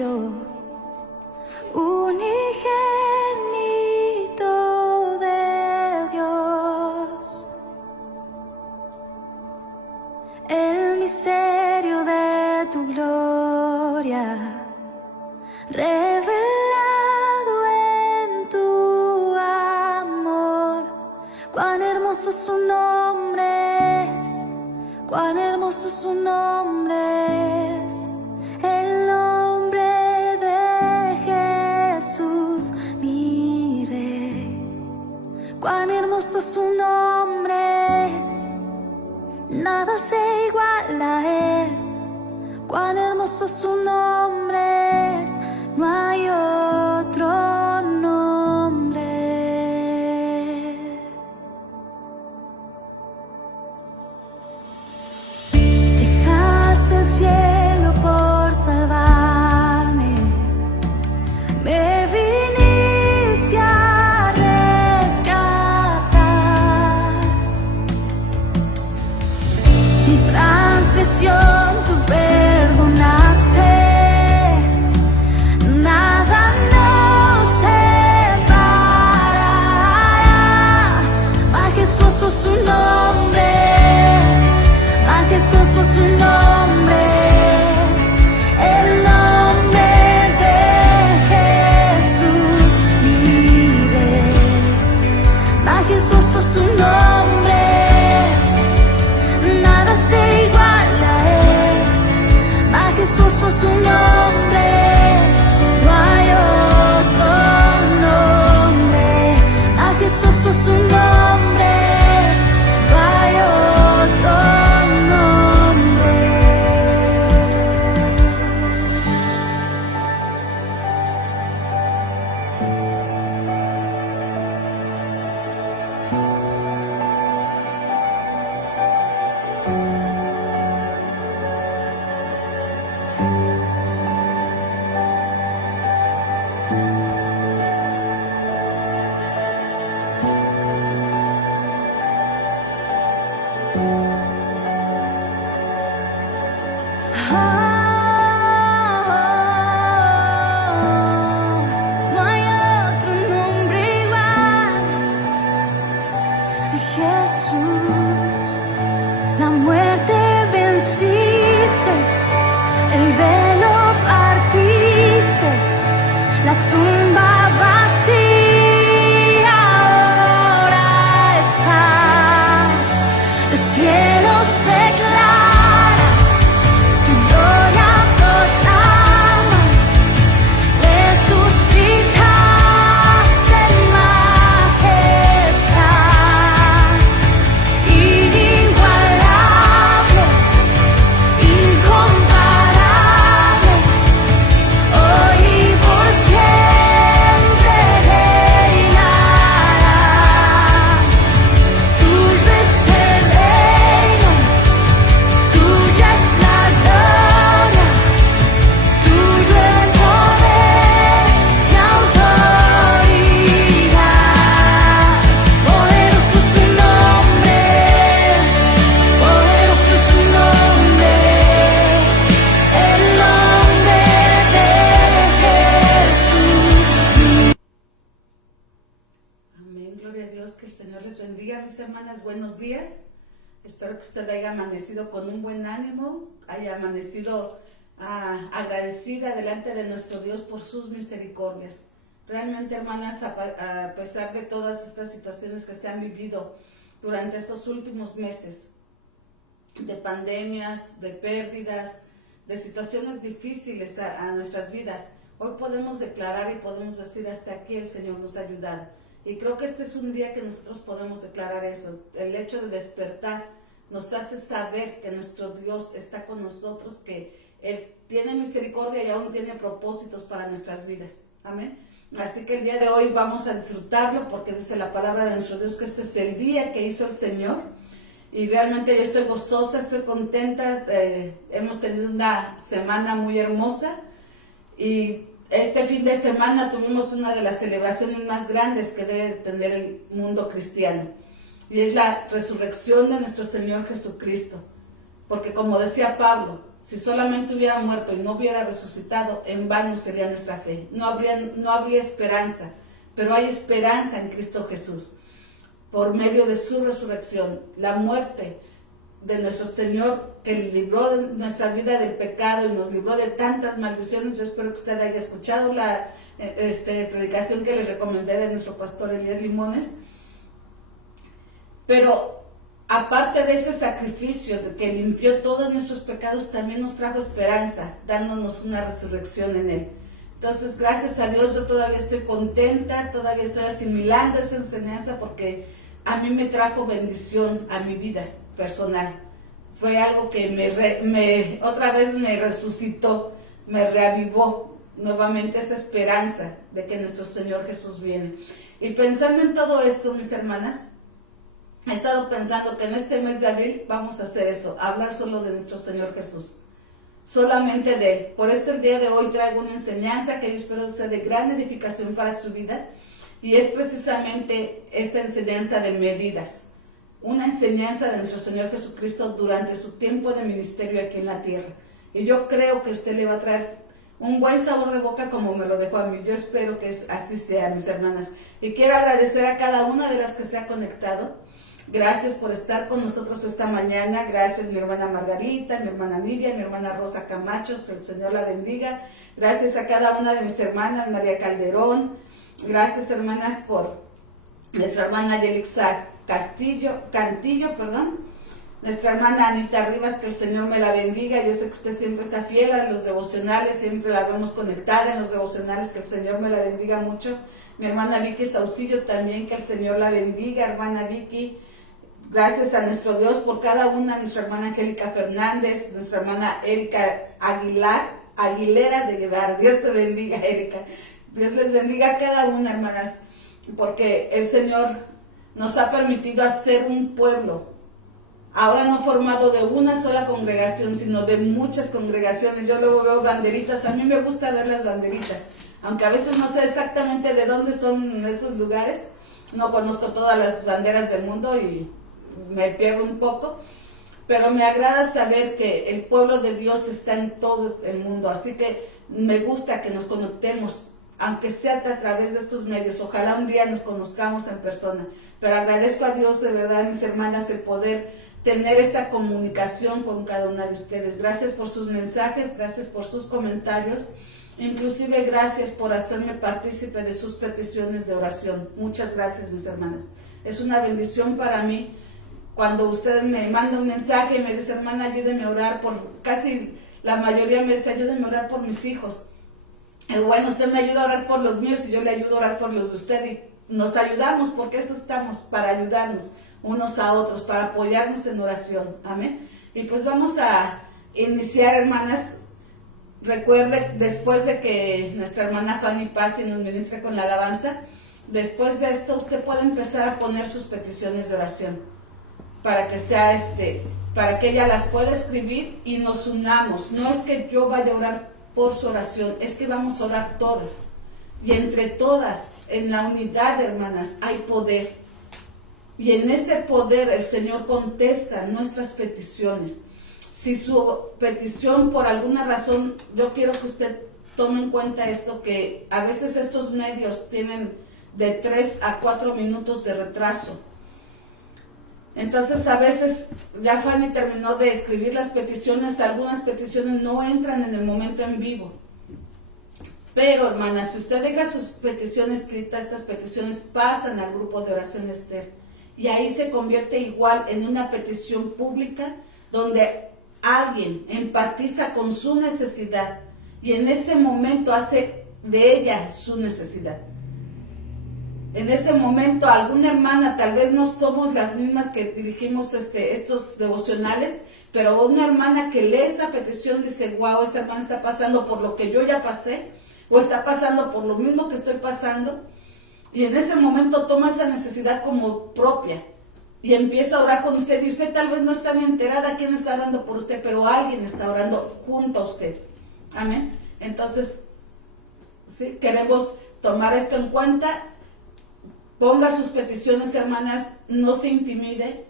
principio, unigénito de Dios, el misterio de tu gloria, revelado en tu amor. Cuán hermoso su nombre es, cuán hermoso su nombre es, el nombre de Jesús, mi Rey. Cuán hermoso su nombre es, nada se iguala a él. Cuán hermoso su nombre es, no hay otro nombre. Dejaste el cielo por salvarme, me viniste a rescatar. Mi transgresión tú perdonaste, nada nos separará. Majestuoso su nombre es, majestuoso su nombre es, el nombre de Jesús, mi Rey. Majestuoso su nombre es, nada se iguala a él. Majestuoso su nombre es, no hay otro nombre. Majestuoso su nombre es, no hay otro nombre. No hay otro nombre igual a Jesús. La muerte venciste, el velo partiste, la tumba vacía ahora está. El cielo se aclara, tu gloria proclama, resucitaste en majestad, inigualable, incomparable, hoy y por siempre reinarás. Tuyo es el reino, tuya es la gloria, tuyo el poder y autoridad. Poderoso su nombre es, poderoso su nombre es, el nombre de Jesús. Amén, gloria a Dios, que el Señor les bendiga, mis hermanas, buenos días. Espero que usted haya amanecido con un buen ánimo, haya amanecido agradecida delante de nuestro Dios por sus misericordias. Realmente, hermanas, a pesar de todas estas situaciones que se han vivido durante estos últimos meses, de pandemias, de pérdidas, de situaciones difíciles a nuestras vidas, hoy podemos declarar y podemos decir: hasta aquí el Señor nos ha ayudado. Y creo que este es un día que nosotros podemos declarar eso. El hecho de despertar nos hace saber que nuestro Dios está con nosotros, que Él tiene misericordia y aún tiene propósitos para nuestras vidas. Amén. Así que el día de hoy vamos a disfrutarlo, porque dice la palabra de nuestro Dios que este es el día que hizo el Señor. Y realmente yo estoy gozosa, estoy contenta. Hemos tenido una semana muy hermosa y este fin de semana tuvimos una de las celebraciones más grandes que debe tener el mundo cristiano, y es la resurrección de nuestro Señor Jesucristo. Porque como decía Pablo, Si solamente hubiera muerto y no hubiera resucitado, en vano sería nuestra fe. No habría esperanza, pero hay esperanza en Cristo Jesús. Por medio de su resurrección, la muerte de nuestro Señor, que libró de nuestra vida del pecado y nos libró de tantas maldiciones. Yo espero que usted haya escuchado la predicación que les recomendé de nuestro pastor Elías Limones. Pero aparte de ese sacrificio de que limpió todos nuestros pecados, también nos trajo esperanza, dándonos una resurrección en Él. Entonces, gracias a Dios, yo todavía estoy contenta, todavía estoy asimilando esa enseñanza porque a mí me trajo bendición a mi vida personal. Fue algo que otra vez me resucitó, me reavivó nuevamente esa esperanza de que nuestro Señor Jesús viene. Y pensando en todo esto, mis hermanas, he estado pensando que en este mes de abril vamos a hacer eso, hablar solo de nuestro Señor Jesús, solamente de Él. Por eso el día de hoy traigo una enseñanza que yo espero sea de gran edificación para su vida, y es precisamente esta enseñanza de medidas, una enseñanza de nuestro Señor Jesucristo durante su tiempo de ministerio aquí en la tierra. Y yo creo que usted le va a traer un buen sabor de boca como me lo dejó a mí. Yo espero que así sea, mis hermanas. Y quiero agradecer a cada una de las que se ha conectado. Gracias por estar con nosotros esta mañana. Gracias mi hermana Margarita, mi hermana Nidia, mi hermana Rosa Camacho. El Señor la bendiga. Gracias a cada una de mis hermanas, María Calderón. Gracias, hermanas, por nuestra hermana Yelixa Cantillo, nuestra hermana Anita Rivas, que el Señor me la bendiga. Yo sé que usted siempre está fiel a los devocionales, siempre la vemos conectada en los devocionales, que el Señor me la bendiga mucho. Mi hermana Vicky Saucillo también, que el Señor la bendiga, hermana Vicky. Gracias a nuestro Dios por cada una, nuestra hermana Angélica Fernández, nuestra hermana Erika Aguilera de Guevara. Dios te bendiga, Erika. Dios les bendiga a cada una, hermanas, porque el Señor nos ha permitido hacer un pueblo, ahora no formado de una sola congregación, sino de muchas congregaciones. Yo luego veo banderitas, a mí me gusta ver las banderitas, aunque a veces no sé exactamente de dónde son esos lugares, no conozco todas las banderas del mundo y me pierdo un poco, pero me agrada saber que el pueblo de Dios está en todo el mundo, así que me gusta que nos conectemos, aunque sea a través de estos medios. Ojalá un día nos conozcamos en persona, pero agradezco a Dios de verdad, mis hermanas, el poder tener esta comunicación con cada una de ustedes. Gracias por sus mensajes, gracias por sus comentarios, inclusive gracias por hacerme partícipe de sus peticiones de oración. Muchas gracias, mis hermanas. Es una bendición para mí cuando ustedes me mandan un mensaje y me dicen, hermana, ayúdeme a orar por, casi la mayoría me dice, ayúdeme a orar por mis hijos. Bueno, usted me ayuda a orar por los míos y yo le ayudo a orar por los de usted, y nos ayudamos, porque eso estamos, para ayudarnos unos a otros, para apoyarnos en oración. Amén. Y pues vamos a iniciar, hermanas. Recuerde, después de que nuestra hermana Fanny Paz nos ministre con la alabanza, después de esto usted puede empezar a poner sus peticiones de oración, para que sea para que ella las pueda escribir y nos unamos. No es que yo vaya a orar por su oración, es que vamos a orar todas, y entre todas, en la unidad, hermanas, hay poder, y en ese poder el Señor contesta nuestras peticiones. Si su petición por alguna razón, yo quiero que usted tome en cuenta esto, que a veces estos medios tienen de 3 a 4 minutos de retraso. Entonces a veces ya Fanny terminó de escribir las peticiones, algunas peticiones no entran en el momento en vivo. Pero, hermanas, si usted deja sus peticiones escritas, estas peticiones pasan al grupo de oración Esther, y ahí se convierte igual en una petición pública donde alguien empatiza con su necesidad y en ese momento hace de ella su necesidad. En ese momento alguna hermana, tal vez no somos las mismas que dirigimos estos devocionales, pero una hermana que lee esa petición dice, wow, esta hermana está pasando por lo que yo ya pasé, o está pasando por lo mismo que estoy pasando, y en ese momento toma esa necesidad como propia y empieza a orar con usted, y usted tal vez no está ni enterada quién está orando por usted, pero alguien está orando junto a usted. Amén. Entonces, sí, queremos tomar esto en cuenta. Ponga sus peticiones, hermanas, no se intimide.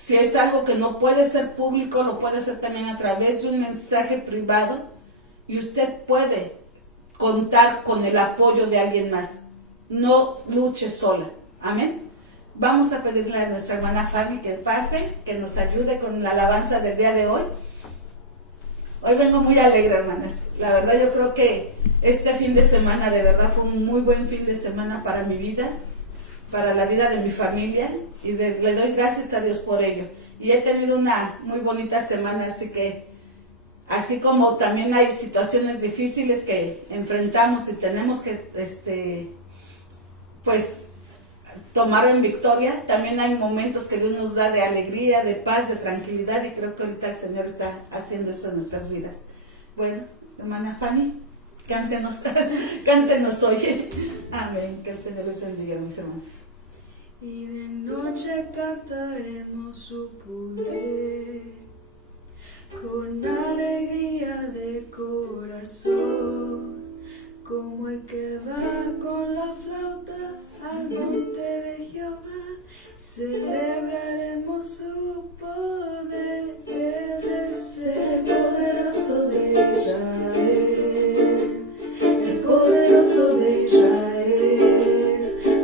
Si es algo que no puede ser público, lo puede hacer también a través de un mensaje privado y usted puede contar con el apoyo de alguien más. No luche sola. Amén. Vamos a pedirle a nuestra hermana Fanny que pase, que nos ayude con la alabanza del día de hoy. Hoy vengo muy alegre, hermanas. La verdad, yo creo que este fin de semana de verdad fue un muy buen fin de semana para mi vida, para la vida de mi familia, y le doy gracias a Dios por ello. Y he tenido una muy bonita semana, así que, así como también hay situaciones difíciles que enfrentamos y tenemos que, pues, tomar en victoria, también hay momentos que Dios nos da de alegría, de paz, de tranquilidad, y creo que ahorita el Señor está haciendo eso en nuestras vidas. Bueno, hermana Fanny, cántenos, cántenos hoy. Amén. Que el Señor les bendiga, mis hermanos. Y de noche cantaremos su poder, con alegría de corazón, como el que va con la flauta al monte de Jehová. Celebraremos su poder, Él es el poderoso de Israel, el poderoso de Israel.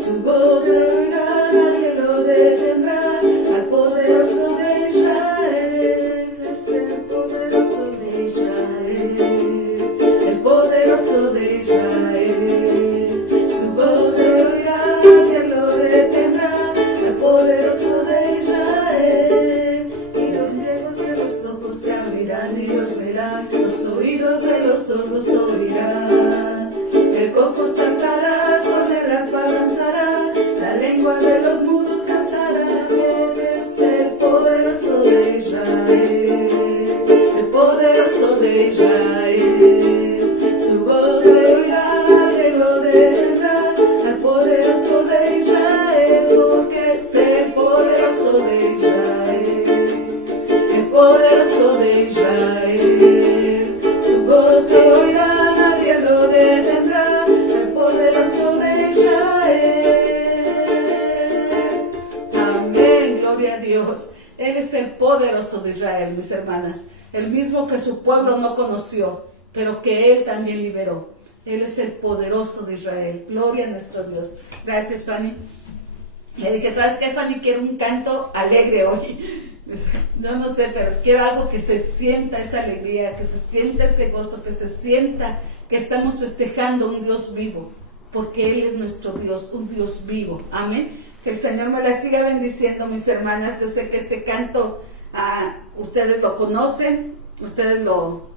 Su voz se oirá, nadie lo detendrá. Al poderoso de Israel, es el poderoso de Israel, el poderoso de Israel. Su voz se oirá, nadie lo detendrá. Al poderoso de Israel. Y los ciegos de los ojos se abrirán y los verán, los oídos de los sordos oirán. El cojo saltará, con el arpa danzará, la lengua de los mudos cansará. Él es el poderoso de Israel, el poderoso de Israel. Su voz se oirá, nadie lo detendrá. Al poderoso de Israel, porque es el poderoso de Israel, el poderoso de Israel. Su voz se oirá, nadie lo detendrá. El poderoso de Israel. Amén, gloria a Dios. Él es el poderoso de Israel, mis hermanas. El mismo que su pueblo no conoció, pero que Él también liberó. Él es el poderoso de Israel. Gloria a nuestro Dios. Gracias, Fanny. Le dije, ¿sabes qué, Fanny? Quiero un canto alegre hoy. Yo no sé, pero quiero algo que se sienta esa alegría, que se sienta ese gozo, que se sienta que estamos festejando un Dios vivo, porque Él es nuestro Dios, un Dios vivo. Amén. Que el Señor me la siga bendiciendo, mis hermanas. Yo sé que este canto, ustedes lo conocen, ustedes lo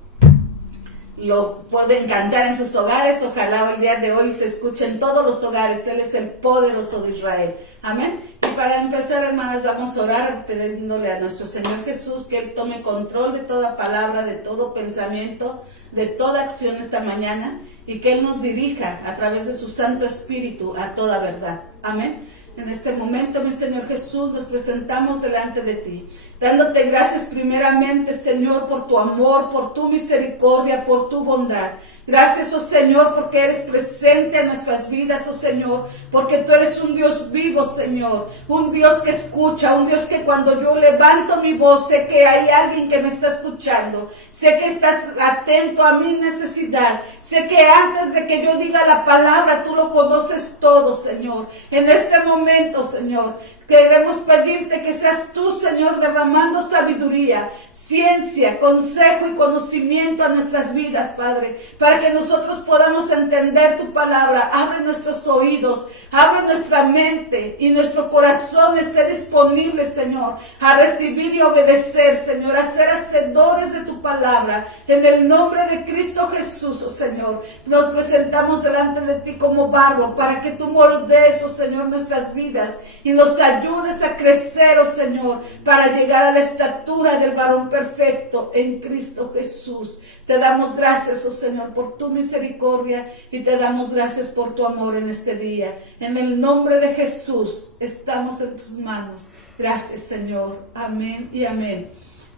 pueden cantar en sus hogares. Ojalá el día de hoy se escuche en todos los hogares. Él es el poderoso de Israel. Amén. Y para empezar, hermanas, vamos a orar pidiéndole a nuestro Señor Jesús que Él tome control de toda palabra, de todo pensamiento, de toda acción esta mañana, y que Él nos dirija a través de su Santo Espíritu a toda verdad. Amén. En este momento, mi Señor Jesús, nos presentamos delante de ti, dándote gracias primeramente, Señor, por tu amor, por tu misericordia, por tu bondad. Gracias, oh Señor, porque eres presente en nuestras vidas, oh Señor, porque tú eres un Dios vivo, Señor, un Dios que escucha, un Dios que cuando yo levanto mi voz, sé que hay alguien que me está escuchando, sé que estás atento a mi necesidad, sé que antes de que yo diga la palabra, tú lo conoces todo, Señor. En este momento, Señor, queremos pedirte que seas tú, Señor, derramando sabiduría, ciencia, consejo y conocimiento a nuestras vidas, Padre, para que nosotros podamos entender tu palabra. Abre nuestros oídos, abre nuestra mente y nuestro corazón esté disponible, Señor, a recibir y obedecer, Señor, a ser hacedores de tu palabra. En el nombre de Cristo Jesús, oh Señor, nos presentamos delante de ti como barro para que tú moldees, oh Señor, nuestras vidas y nos ayudes a crecer, oh Señor, para llegar a la estatura del varón perfecto en Cristo Jesús. Te damos gracias, oh Señor, por tu misericordia y te damos gracias por tu amor en este día. En el nombre de Jesús estamos en tus manos. Gracias, Señor. Amén y amén.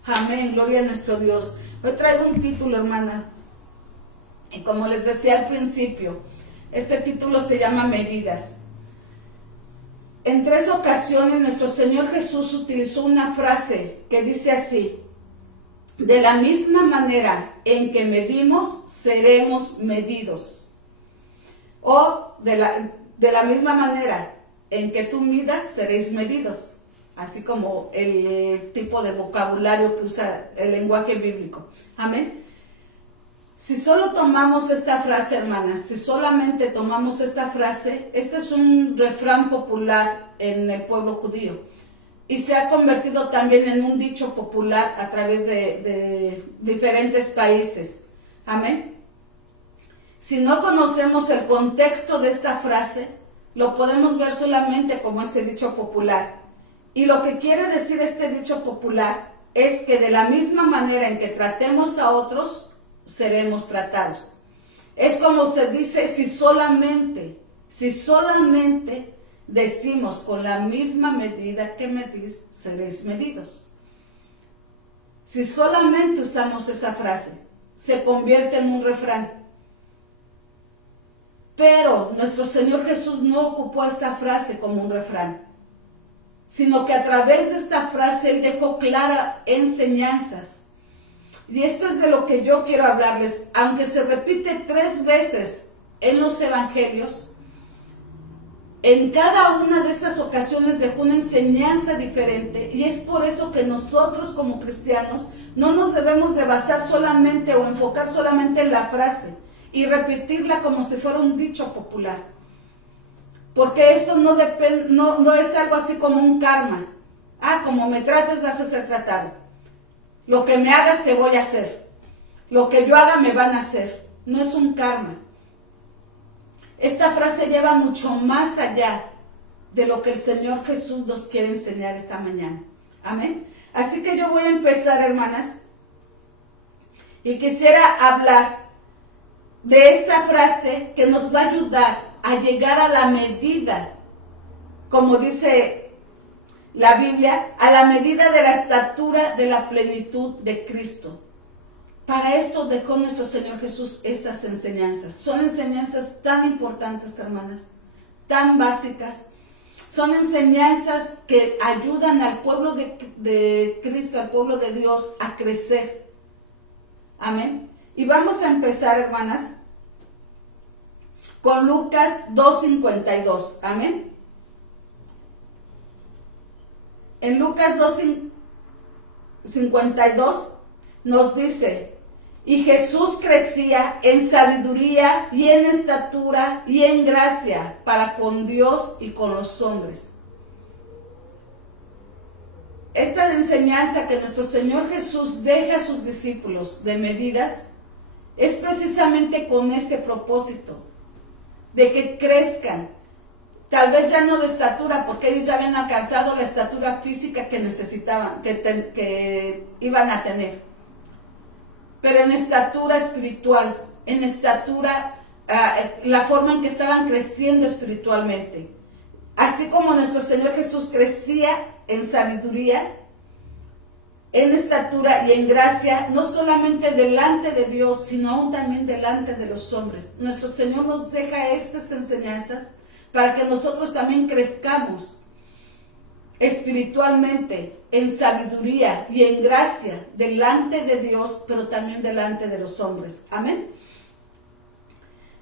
Amén. Gloria a nuestro Dios. Hoy traigo un título, hermana. Y como les decía al principio, este título se llama Medidas. En 3 ocasiones nuestro Señor Jesús utilizó una frase que dice así: de la misma manera en que medimos, seremos medidos. O de la misma manera en que tú midas, seréis medidos. Así como el tipo de vocabulario que usa el lenguaje bíblico. Amén. Si solo tomamos esta frase, hermanas, si solamente tomamos esta frase, este es un refrán popular en el pueblo judío y se ha convertido también en un dicho popular a través de diferentes países. Amén. Si no conocemos el contexto de esta frase, lo podemos ver solamente como ese dicho popular. Y lo que quiere decir este dicho popular es que de la misma manera en que tratemos a otros, seremos tratados. Es como se dice, si solamente decimos con la misma medida que medís, seréis medidos. Si solamente usamos esa frase, se convierte en un refrán. Pero nuestro Señor Jesús no ocupó esta frase como un refrán, sino que a través de esta frase Él dejó claras enseñanzas. Y esto es de lo que yo quiero hablarles. Aunque se repite 3 veces en los evangelios, en cada una de esas ocasiones dejó una enseñanza diferente. Y es por eso que nosotros como cristianos no nos debemos de basar solamente o enfocar solamente en la frase y repetirla como si fuera un dicho popular. Porque esto no es algo así como un karma. Como me trates vas a ser tratado. Lo que me hagas te voy a hacer. Lo que yo haga me van a hacer. No es un karma. Esta frase lleva mucho más allá de lo que el Señor Jesús nos quiere enseñar esta mañana. Amén. Así que yo voy a empezar, hermanas. Y quisiera hablar de esta frase que nos va a ayudar a llegar a la medida, como dice la Biblia, a la medida de la estatura de la plenitud de Cristo. Para esto dejó nuestro Señor Jesús estas enseñanzas. Son enseñanzas tan importantes, hermanas, tan básicas. Son enseñanzas que ayudan al pueblo de Cristo, al pueblo de Dios, a crecer. Amén. Y vamos a empezar, hermanas, con Lucas 2:52. Amén. En Lucas 2:52 nos dice: y Jesús crecía en sabiduría y en estatura y en gracia para con Dios y con los hombres. Esta enseñanza que nuestro Señor Jesús deja a sus discípulos de medidas es precisamente con este propósito, de que crezcan. Tal vez ya no de estatura, porque ellos ya habían alcanzado la estatura física que necesitaban, que iban a tener. Pero en estatura espiritual, en estatura, la forma en que estaban creciendo espiritualmente. Así como nuestro Señor Jesús crecía en sabiduría, en estatura y en gracia, no solamente delante de Dios, sino aún también delante de los hombres. Nuestro Señor nos deja estas enseñanzas para que nosotros también crezcamos espiritualmente, en sabiduría y en gracia, delante de Dios, pero también delante de los hombres. Amén.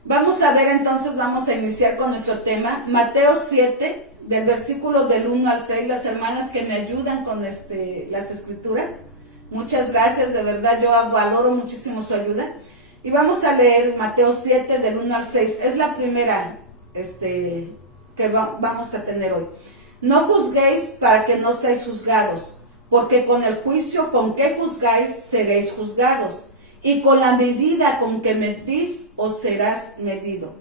Vamos a ver entonces, vamos a iniciar con nuestro tema, Mateo 7, del versículo del 1 al 6, las hermanas que me ayudan con las escrituras. Muchas gracias, de verdad, yo valoro muchísimo su ayuda. Y vamos a leer Mateo 7, del 1 al 6. Es la primera que vamos a tener hoy. No juzguéis para que no seáis juzgados, porque con el juicio con que juzgáis seréis juzgados, y con la medida con que medís os serás medido.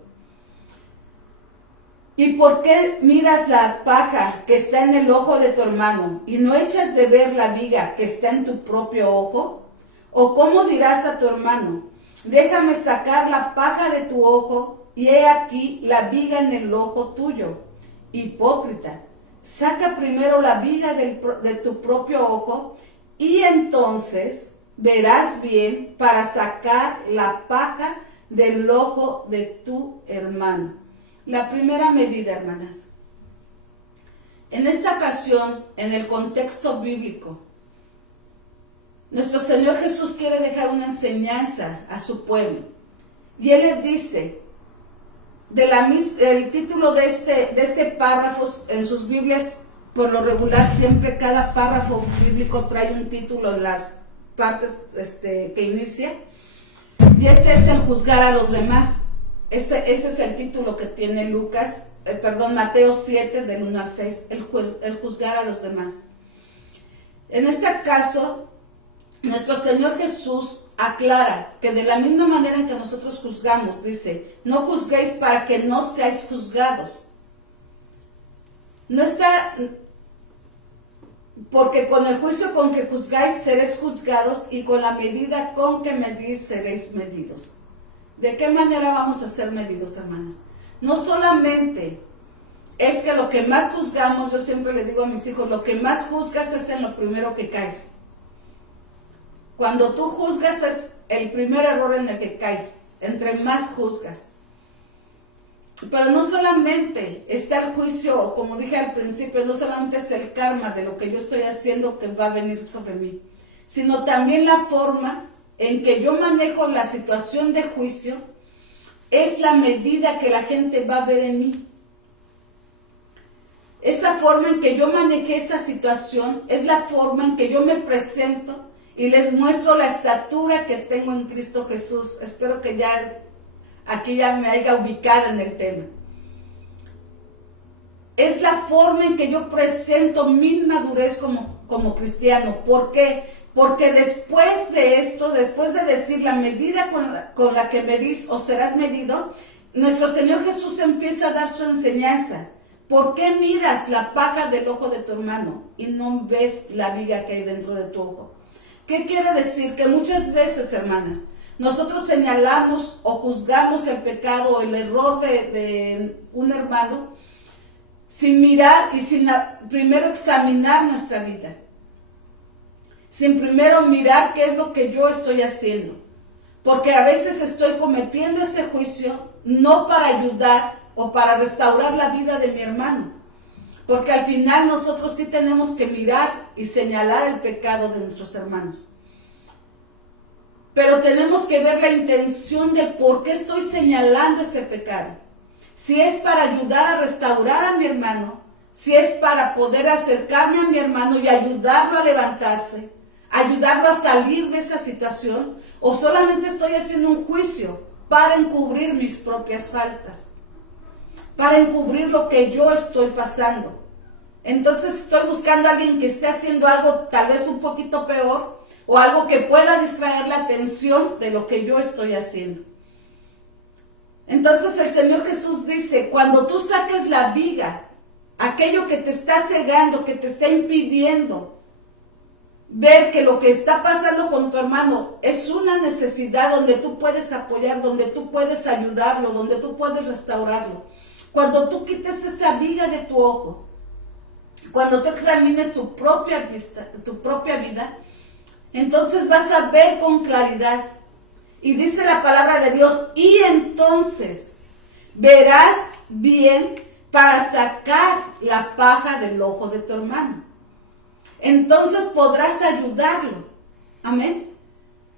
¿Y por qué miras la paja que está en el ojo de tu hermano, y no echas de ver la viga que está en tu propio ojo? ¿O cómo dirás a tu hermano, déjame sacar la paja de tu ojo, y he aquí la viga en el ojo tuyo? Hipócrita, saca primero la viga de tu propio ojo, y entonces verás bien para sacar la paja del ojo de tu hermano. La primera medida, hermanas. En esta ocasión, en el contexto bíblico, nuestro Señor Jesús quiere dejar una enseñanza a su pueblo. Y Él les dice, el título de este párrafo en sus Biblias, por lo regular, siempre cada párrafo bíblico trae un título en las partes que inicia. Y este es el juzgar a los demás. Ese es el título que tiene Mateo 7, del 1 al 6, el juzgar a los demás. En este caso, nuestro Señor Jesús aclara que de la misma manera en que nosotros juzgamos, dice, no juzguéis para que no seáis juzgados. No está, porque con el juicio con que juzgáis seréis juzgados, y con la medida con que medís seréis medidos. ¿De qué manera vamos a ser medidos, hermanas? No solamente es que lo que más juzgamos, yo siempre le digo a mis hijos, lo que más juzgas es en lo primero que caes. Cuando tú juzgas es el primer error en el que caes, entre más juzgas. Pero no solamente está el juicio, como dije al principio, no solamente es el karma de lo que yo estoy haciendo que va a venir sobre mí, sino también la forma en que yo manejo la situación de juicio es la medida que la gente va a ver en mí. Esa forma en que yo manejé esa situación es la forma en que yo me presento y les muestro la estatura que tengo en Cristo Jesús. Espero que aquí ya me haya ubicado en el tema. Es la forma en que yo presento mi madurez como cristiano. ¿Por qué? Porque después de esto, después de decir la medida con la que medís o serás medido, nuestro Señor Jesús empieza a dar su enseñanza. ¿Por qué miras la paja del ojo de tu hermano y no ves la viga que hay dentro de tu ojo? ¿Qué quiere decir? Que muchas veces, hermanas, nosotros señalamos o juzgamos el pecado o el error de un hermano sin mirar y sin primero examinar nuestra vida. Sin primero mirar qué es lo que yo estoy haciendo. Porque a veces estoy cometiendo ese juicio no para ayudar o para restaurar la vida de mi hermano. Porque al final nosotros sí tenemos que mirar y señalar el pecado de nuestros hermanos. Pero tenemos que ver la intención de por qué estoy señalando ese pecado. Si es para ayudar a restaurar a mi hermano, si es para poder acercarme a mi hermano y ayudarlo a levantarse, ayudarlo a salir de esa situación, o solamente estoy haciendo un juicio para encubrir mis propias faltas, para encubrir lo que yo estoy pasando. Entonces estoy buscando a alguien que esté haciendo algo tal vez un poquito peor, o algo que pueda distraer la atención de lo que yo estoy haciendo. Entonces el Señor Jesús dice, cuando tú saques la viga, aquello que te está cegando, que te está impidiendo ver que lo que está pasando con tu hermano es una necesidad donde tú puedes apoyar, donde tú puedes ayudarlo, donde tú puedes restaurarlo. Cuando tú quites esa viga de tu ojo, cuando tú examines tu propia vida, entonces vas a ver con claridad. Y dice la palabra de Dios, y entonces verás bien para sacar la paja del ojo de tu hermano. Entonces podrás ayudarlo. Amén.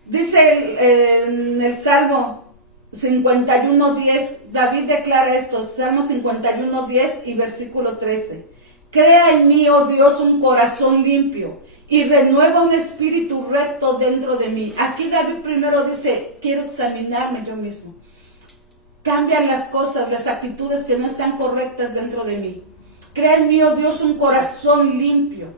Dice en el Salmo 51:10, David declara esto, Salmo 51:10 y versículo 13. Crea en mí, oh Dios, un corazón limpio y renueva un espíritu recto dentro de mí. Aquí David primero dice, quiero examinarme yo mismo. Cambian las cosas, las actitudes que no están correctas dentro de mí. Crea en mí, oh Dios, un corazón limpio.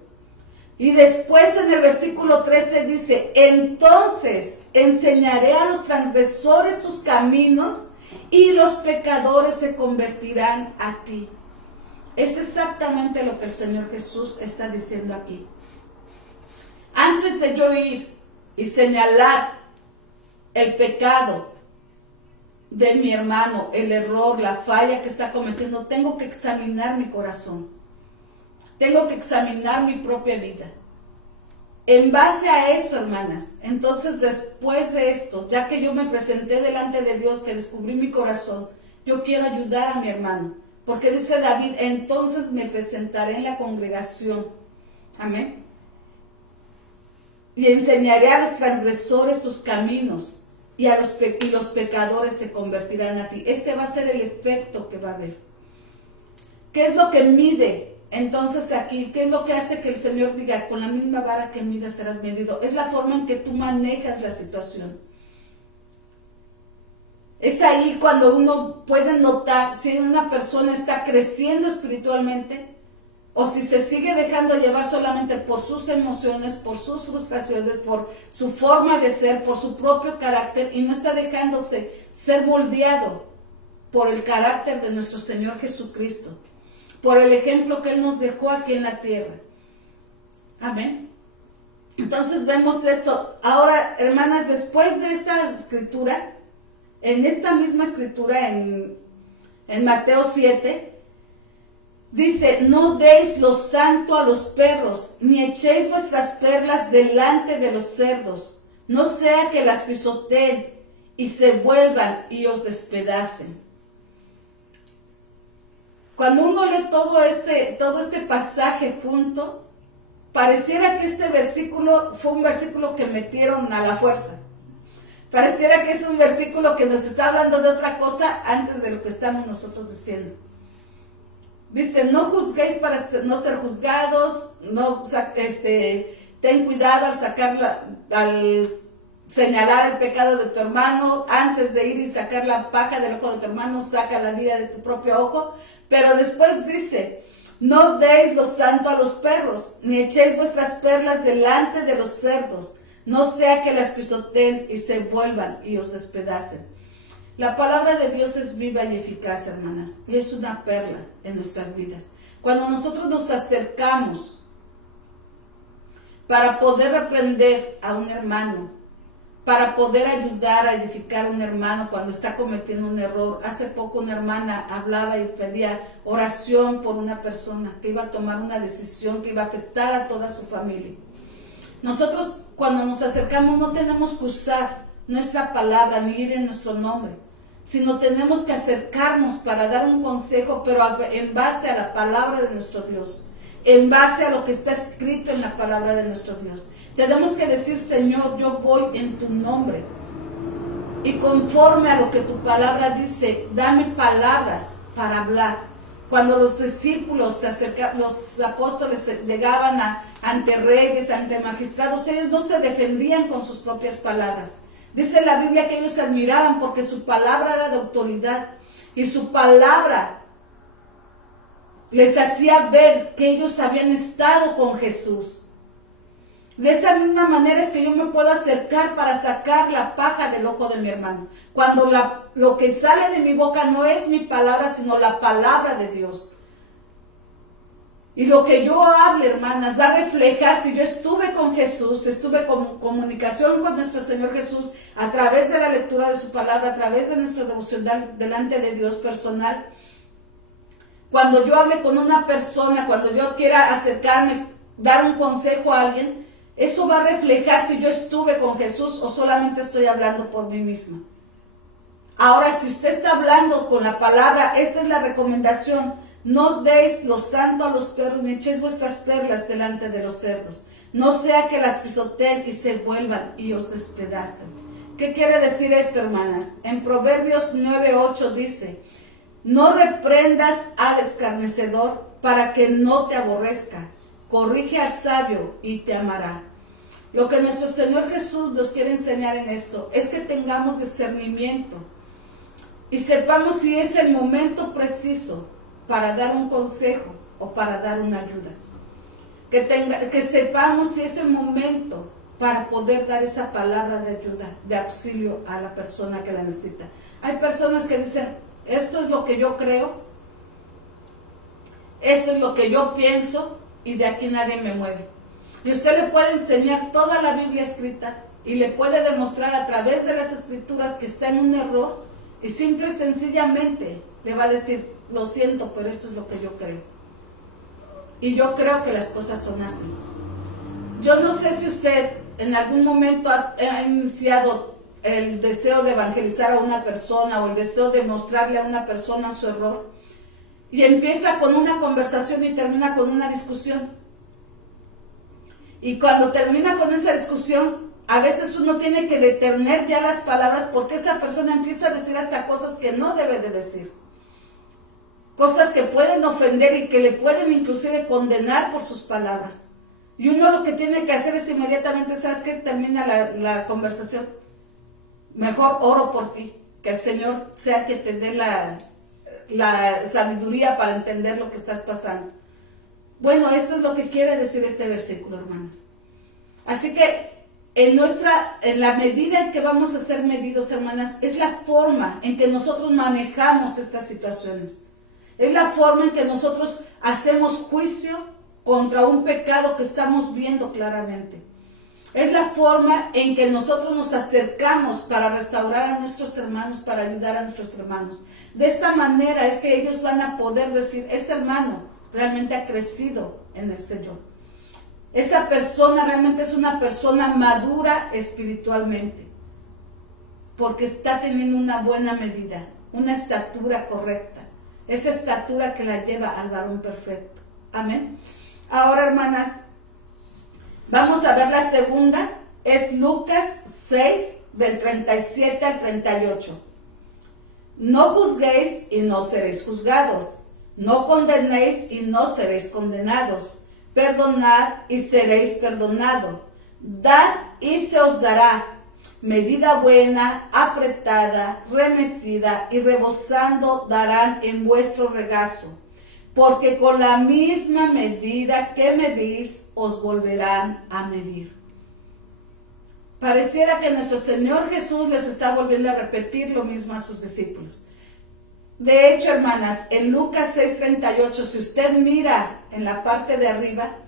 Y después en el versículo 13 dice, entonces enseñaré a los transgresores tus caminos y los pecadores se convertirán a ti. Es exactamente lo que el Señor Jesús está diciendo aquí. Antes de yo ir y señalar el pecado de mi hermano, el error, la falla que está cometiendo, tengo que examinar mi corazón. Tengo que examinar mi propia vida. En base a eso, hermanas, entonces después de esto, ya que yo me presenté delante de Dios, que descubrí mi corazón, yo quiero ayudar a mi hermano. Porque dice David, entonces me presentaré en la congregación. Amén. Y enseñaré a los transgresores tus caminos, y los pecadores se convertirán a ti. Este va a ser el efecto que va a haber. ¿Qué es lo que mide? Entonces aquí, ¿qué es lo que hace que el Señor diga, con la misma vara que midas serás medido? Es la forma en que tú manejas la situación. Es ahí cuando uno puede notar si una persona está creciendo espiritualmente o si se sigue dejando llevar solamente por sus emociones, por sus frustraciones, por su forma de ser, por su propio carácter, y no está dejándose ser moldeado por el carácter de nuestro Señor Jesucristo, por el ejemplo que Él nos dejó aquí en la tierra. Amén. Entonces vemos esto. Ahora, hermanas, después de esta escritura, en esta misma escritura, en Mateo 7, dice, no deis lo santo a los perros, ni echéis vuestras perlas delante de los cerdos, no sea que las pisoteen y se vuelvan y os despedacen. Cuando uno lee todo este pasaje junto, pareciera que este versículo fue un versículo que metieron a la fuerza. Pareciera que es un versículo que nos está hablando de otra cosa antes de lo que estamos nosotros diciendo. Dice, no juzguéis para no ser juzgados, ten cuidado al señalar el pecado de tu hermano, antes de ir y sacar la paja del ojo de tu hermano, saca la viga de tu propio ojo. Pero después dice, no deis lo santo a los perros, ni echéis vuestras perlas delante de los cerdos, no sea que las pisoteen y se vuelvan y os despedacen. La palabra de Dios es viva y eficaz, hermanas, y es una perla en nuestras vidas. Cuando nosotros nos acercamos para poder reprender a un hermano, para poder ayudar a edificar a un hermano cuando está cometiendo un error. Hace poco una hermana hablaba y pedía oración por una persona que iba a tomar una decisión que iba a afectar a toda su familia. Nosotros cuando nos acercamos no tenemos que usar nuestra palabra ni ir en nuestro nombre, sino tenemos que acercarnos para dar un consejo, pero en base a la palabra de nuestro Dios, en base a lo que está escrito en la palabra de nuestro Dios. Tenemos que decir, Señor, yo voy en tu nombre, y conforme a lo que tu palabra dice, dame palabras para hablar. Cuando los discípulos se acercaban, los apóstoles llegaban ante reyes, ante magistrados, ellos no se defendían con sus propias palabras. Dice la Biblia que ellos se admiraban porque su palabra era de autoridad y su palabra les hacía ver que ellos habían estado con Jesús. De esa misma manera es que yo me puedo acercar para sacar la paja del ojo de mi hermano. Cuando lo que sale de mi boca no es mi palabra, sino la palabra de Dios. Y lo que yo hable, hermanas, va a reflejar si yo estuve con Jesús, estuve con comunicación con nuestro Señor Jesús a través de la lectura de su palabra, a través de nuestro devocional delante de Dios personal. Cuando yo hable con una persona, cuando yo quiera acercarme, dar un consejo a alguien, eso va a reflejar si yo estuve con Jesús o solamente estoy hablando por mí misma. Ahora, si usted está hablando con la palabra, esta es la recomendación. No deis lo santo a los perros, ni echéis vuestras perlas delante de los cerdos. No sea que las pisoteen y se vuelvan y os despedacen. ¿Qué quiere decir esto, hermanas? En Proverbios 9:8 dice, no reprendas al escarnecedor para que no te aborrezca. Corrige al sabio y te amará. Lo que nuestro Señor Jesús nos quiere enseñar en esto es que tengamos discernimiento y sepamos si es el momento preciso para dar un consejo o para dar una ayuda. Que sepamos si es el momento para poder dar esa palabra de ayuda, de auxilio a la persona que la necesita. Hay personas que dicen, esto es lo que yo creo, esto es lo que yo pienso, y de aquí nadie me mueve. Y usted le puede enseñar toda la Biblia escrita y le puede demostrar a través de las escrituras que está en un error y simple y sencillamente le va a decir, lo siento, pero esto es lo que yo creo. Y yo creo que las cosas son así. Yo no sé si usted en algún momento ha iniciado el deseo de evangelizar a una persona o el deseo de mostrarle a una persona su error. y empieza con una conversación y termina con una discusión. Y cuando termina con esa discusión, a veces uno tiene que detener ya las palabras porque esa persona empieza a decir hasta cosas que no debe de decir. Cosas que pueden ofender y que le pueden inclusive condenar por sus palabras. Y uno lo que tiene que hacer es inmediatamente, ¿sabes qué? Termina la conversación. Mejor oro por ti, que el Señor sea el que te dé la sabiduría para entender lo que estás pasando. Bueno, esto es lo que quiere decir este versículo, hermanas. Así que en la medida en que vamos a ser medidos, hermanas, es la forma en que nosotros manejamos estas situaciones. Es la forma en que nosotros hacemos juicio contra un pecado que estamos viendo claramente. Es la forma en que nosotros nos acercamos para restaurar a nuestros hermanos, para ayudar a nuestros hermanos. De esta manera es que ellos van a poder decir, ese hermano realmente ha crecido en el Señor. Esa persona realmente es una persona madura espiritualmente, porque está teniendo una buena medida, una estatura correcta. Esa estatura que la lleva al varón perfecto. Amén. Ahora, hermanas, vamos a ver la segunda. Es Lucas 6, del 37 al 38. No juzguéis y no seréis juzgados. No condenéis y no seréis condenados. Perdonad y seréis perdonados. Dad y se os dará. Medida buena, apretada, remecida y rebosando darán en vuestro regazo. Porque con la misma medida que medís, os volverán a medir. Pareciera que nuestro Señor Jesús les está volviendo a repetir lo mismo a sus discípulos. De hecho, hermanas, en Lucas 6:38, si usted mira en la parte de arriba,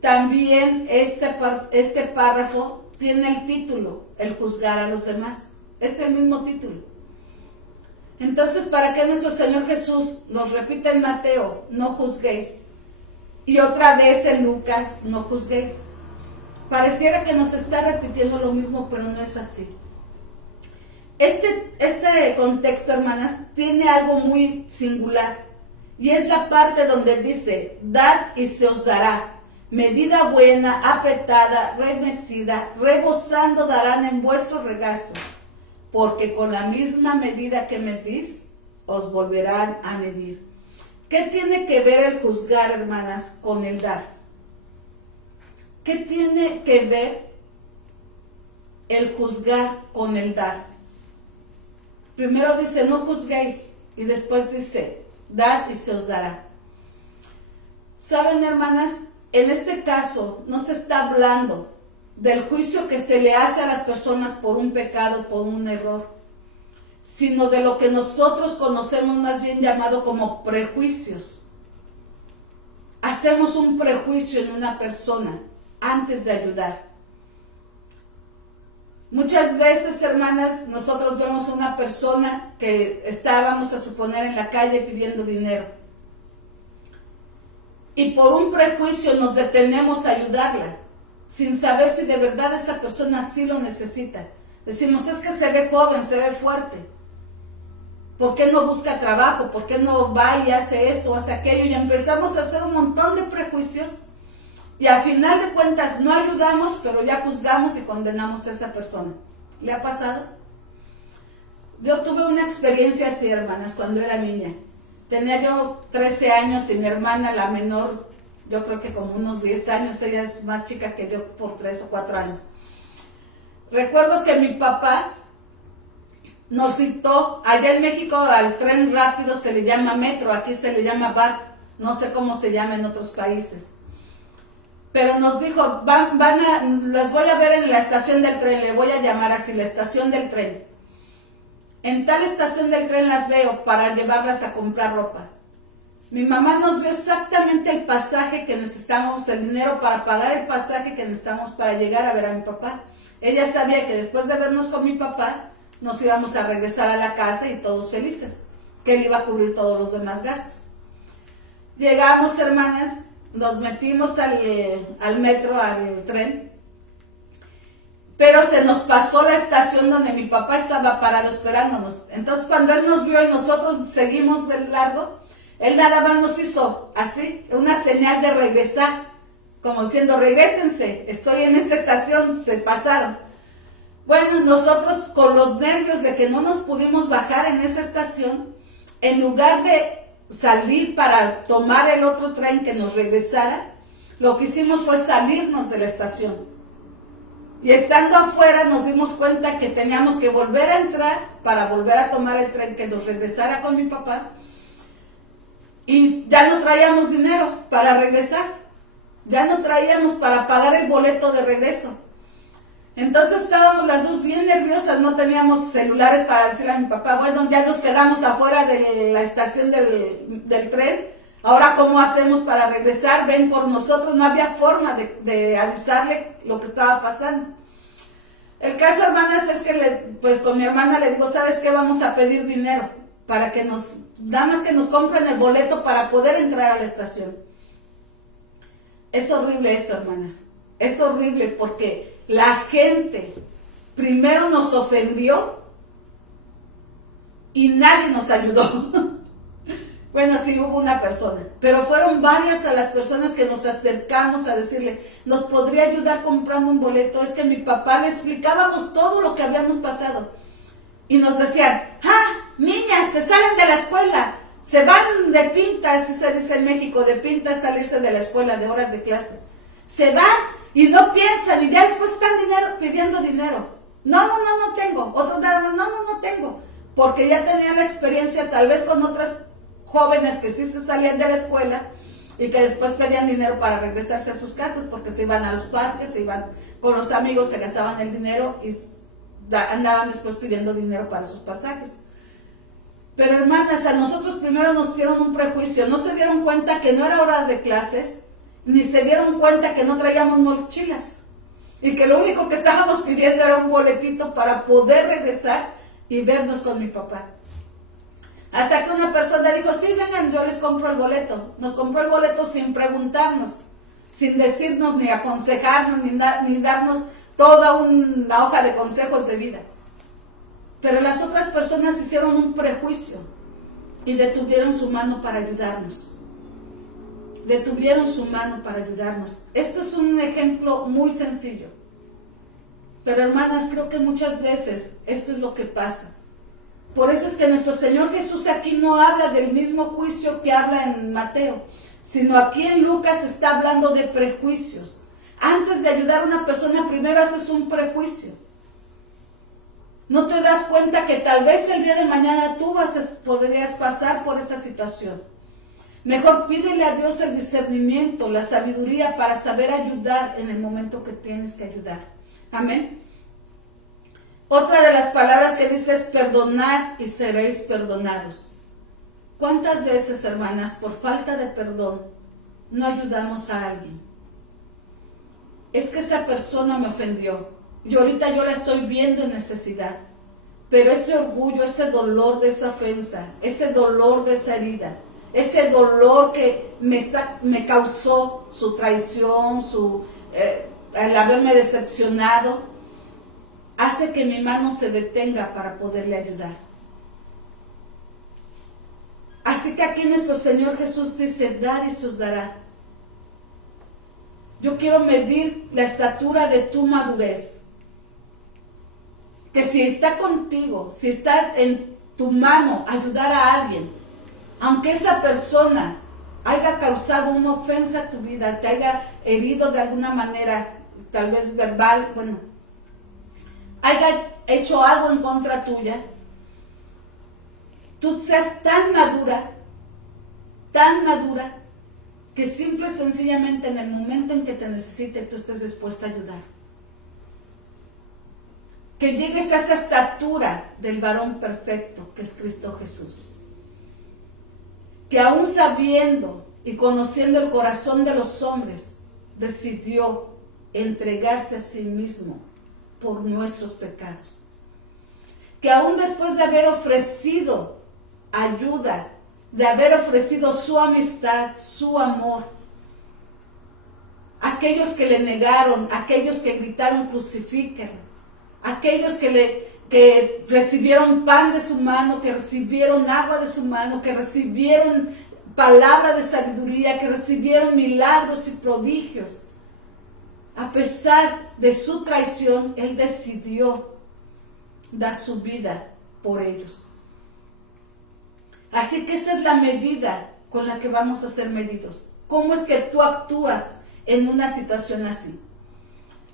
también este párrafo tiene el título, el juzgar a los demás. Es el mismo título. Entonces, ¿para qué nuestro Señor Jesús nos repite en Mateo, no juzguéis? Y otra vez en Lucas, no juzguéis. Pareciera que nos está repitiendo lo mismo, pero no es así. Este contexto, hermanas, tiene algo muy singular. Y es la parte donde dice, dad y se os dará. Medida buena, apretada, remecida, rebosando darán en vuestro regazo. Porque con la misma medida que medís, os volverán a medir. ¿Qué tiene que ver el juzgar, hermanas, con el dar? ¿Qué tiene que ver el juzgar con el dar? Primero dice, no juzguéis, y después dice, dad y se os dará. ¿Saben, hermanas? En este caso no se está hablando del juicio que se le hace a las personas por un pecado, por un error, sino de lo que nosotros conocemos más bien llamado como prejuicios. Hacemos un prejuicio en una persona antes de ayudar. Muchas veces, hermanas, nosotros vemos a una persona que está, vamos a suponer, en la calle pidiendo dinero. Y por un prejuicio nos detenemos a ayudarla, sin saber si de verdad esa persona sí lo necesita. Decimos, es que se ve joven, se ve fuerte. ¿Por qué no busca trabajo? ¿Por qué no va y hace esto o hace aquello? Y empezamos a hacer un montón de prejuicios. Y al final de cuentas no ayudamos, pero ya juzgamos y condenamos a esa persona. ¿Le ha pasado? Yo tuve una experiencia así, hermanas, cuando era niña. Tenía yo 13 años y mi hermana, la menor, yo creo que como unos 10 años, ella es más chica que yo por 3 o 4 años. Recuerdo que mi papá nos dictó, allá en México al tren rápido se le llama metro, aquí se le llama BART, no sé cómo se llama en otros países. Pero nos dijo, las voy a ver en la estación del tren, le voy a llamar así, la estación del tren. En tal estación del tren las veo para llevarlas a comprar ropa. Mi mamá nos dio exactamente el pasaje que necesitábamos, el dinero para pagar el pasaje que necesitábamos para llegar a ver a mi papá. Ella sabía que después de vernos con mi papá, nos íbamos a regresar a la casa y todos felices, que él iba a cubrir todos los demás gastos. Llegamos, hermanas, nos metimos al metro, al tren, pero se nos pasó la estación donde mi papá estaba parado esperándonos. Entonces cuando él nos vio y nosotros seguimos de largo, Él nada más nos hizo así, una señal de regresar, como diciendo, regrésense, estoy en esta estación, se pasaron. Bueno, nosotros con los nervios de que no nos pudimos bajar en esa estación, en lugar de salir para tomar el otro tren que nos regresara, lo que hicimos fue salirnos de la estación. Y estando afuera nos dimos cuenta que teníamos que volver a entrar para volver a tomar el tren que nos regresara con mi papá. Y ya no traíamos dinero para regresar. Ya no traíamos para pagar el boleto de regreso. Entonces estábamos las dos bien nerviosas, no teníamos celulares para decirle a mi papá, bueno, ya nos quedamos afuera de la estación del tren, ahora ¿cómo hacemos para regresar? Ven por nosotros, no había forma de avisarle lo que estaba pasando. El caso, hermanas, es que pues con mi hermana le digo, ¿sabes qué? Vamos a pedir dinero para que nada más que nos compren el boleto para poder entrar a la estación. Es horrible esto, hermanas, es horrible porque la gente primero nos ofendió y nadie nos ayudó. Bueno, sí hubo una persona, pero fueron varias a las personas que nos acercamos a decirle, ¿nos podría ayudar comprando un boleto? Es que mi papá le explicábamos todo lo que habíamos pasado. Y nos decían, niñas, se salen de la escuela, se van de pinta, así se dice en México, de pinta es salirse de la escuela, de horas de clase. Se van y no piensan y ya después están pidiendo dinero. No tengo. Otros dan, no tengo. Porque ya tenían la experiencia tal vez con otras jóvenes que sí se salían de la escuela y que después pedían dinero para regresarse a sus casas porque se iban a los parques, se iban con los amigos, se gastaban el dinero y andaban después pidiendo dinero para sus pasajes. Pero hermanas, a nosotros primero nos hicieron un prejuicio, no se dieron cuenta que no era hora de clases, ni se dieron cuenta que no traíamos mochilas y que lo único que estábamos pidiendo era un boletito para poder regresar y vernos con mi papá. Hasta que una persona dijo, sí, vengan, yo les compro el boleto. Nos compró el boleto sin preguntarnos, sin decirnos ni aconsejarnos, ni darnos toda una hoja de consejos de vida. Pero las otras personas hicieron un prejuicio y detuvieron su mano para ayudarnos. Detuvieron su mano para ayudarnos. Esto es un ejemplo muy sencillo. Pero hermanas, creo que muchas veces esto es lo que pasa. Por eso es que nuestro Señor Jesús aquí no habla del mismo juicio que habla en Mateo, sino aquí en Lucas está hablando de prejuicios. Antes de ayudar a una persona, primero haces un prejuicio. No te das cuenta que tal vez el día de mañana tú podrías pasar por esa situación. Mejor pídele a Dios el discernimiento, la sabiduría para saber ayudar en el momento que tienes que ayudar. Amén. Otra de las palabras que dice es perdonad y seréis perdonados. ¿Cuántas veces, hermanas, por falta de perdón, no ayudamos a alguien? Es que esa persona me ofendió y ahorita yo la estoy viendo en necesidad. Pero ese orgullo, ese dolor de esa ofensa, ese dolor de esa herida, ese dolor que me causó su traición, el haberme decepcionado, hace que mi mano se detenga para poderle ayudar. Así que aquí nuestro Señor Jesús dice, dar y se os dará. Yo quiero medir la estatura de tu madurez. Que si está contigo, si está en tu mano ayudar a alguien, aunque esa persona haya causado una ofensa a tu vida, te haya herido de alguna manera, tal vez verbal, haya hecho algo en contra tuya, tú seas tan madura, que simple y sencillamente en el momento en que te necesite, tú estés dispuesta a ayudar. Que llegues a esa estatura del varón perfecto que es Cristo Jesús. Que aún sabiendo y conociendo el corazón de los hombres, decidió entregarse a sí mismo por nuestros pecados. Que aún después de haber ofrecido ayuda, de haber ofrecido su amistad, su amor, aquellos que le negaron, aquellos que gritaron crucifíquenlo, aquellos que recibieron pan de su mano, que recibieron agua de su mano, que recibieron palabra de sabiduría, que recibieron milagros y prodigios. A pesar de su traición, Él decidió dar su vida por ellos. Así que esta es la medida con la que vamos a ser medidos. ¿Cómo es que tú actúas en una situación así?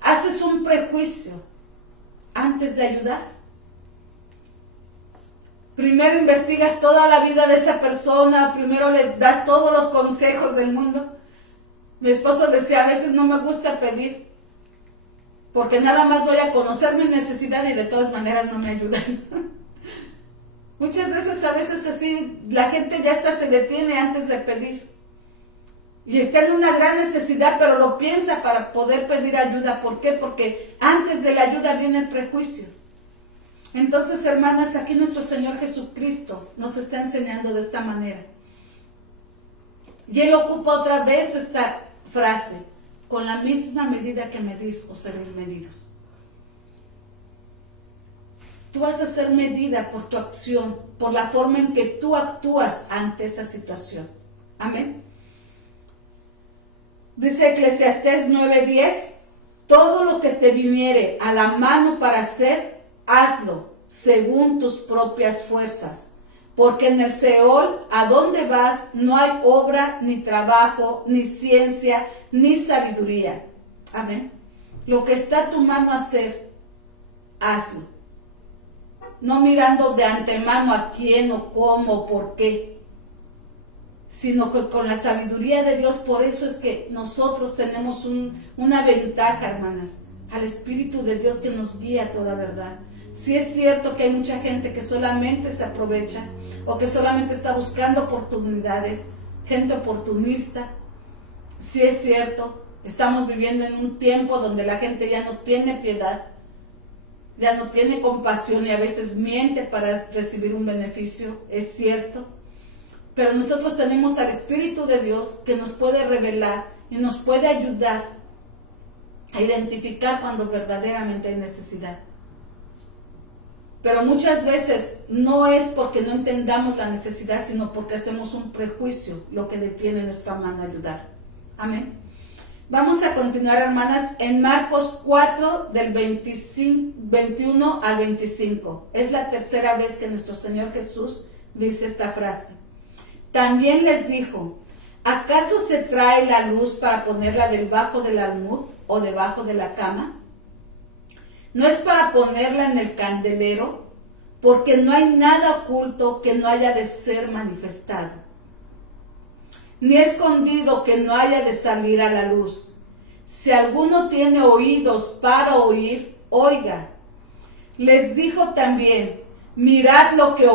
¿Haces un prejuicio antes de ayudar? Primero investigas toda la vida de esa persona, primero le das todos los consejos del mundo. Mi esposo decía, a veces no me gusta pedir, porque nada más voy a conocer mi necesidad y de todas maneras no me ayudan. Muchas veces, a veces así, la gente ya hasta se detiene antes de pedir. Y está en una gran necesidad, pero lo piensa para poder pedir ayuda. ¿Por qué? Porque antes de la ayuda viene el prejuicio. Entonces, hermanas, aquí nuestro Señor Jesucristo nos está enseñando de esta manera. Y Él ocupa otra vez esta frase: con la misma medida que medís, os seréis medidos. Tú vas a ser medida por tu acción, por la forma en que tú actúas ante esa situación. Amén. Dice Eclesiastés 9:10, todo lo que te viniere a la mano para hacer, hazlo según tus propias fuerzas. Porque en el Seol, a donde vas, no hay obra, ni trabajo, ni ciencia, ni sabiduría. Amén. Lo que está a tu mano hacer, hazlo. No mirando de antemano a quién o cómo o por qué, sino que con la sabiduría de Dios. Por eso es que nosotros tenemos una ventaja, hermanas, al Espíritu de Dios que nos guía a toda verdad. Sí es cierto que hay mucha gente que solamente se aprovecha o que solamente está buscando oportunidades, gente oportunista. Sí es cierto, estamos viviendo en un tiempo donde la gente ya no tiene piedad, ya no tiene compasión y a veces miente para recibir un beneficio, es cierto. Pero nosotros tenemos al Espíritu de Dios que nos puede revelar y nos puede ayudar a identificar cuando verdaderamente hay necesidad. Pero muchas veces no es porque no entendamos la necesidad, sino porque hacemos un prejuicio lo que detiene nuestra mano a ayudar. Amén. Vamos a continuar, hermanas, en Marcos 4, del 21 al 25. Es la tercera vez que nuestro Señor Jesús dice esta frase. También les dijo, ¿acaso se trae la luz para ponerla debajo del almud o debajo de la cama? ¿No es para ponerla en el candelero? Porque no hay nada oculto que no haya de ser manifestado, ni escondido que no haya de salir a la luz. Si alguno tiene oídos para oír, oiga. Les dijo también, mirad lo que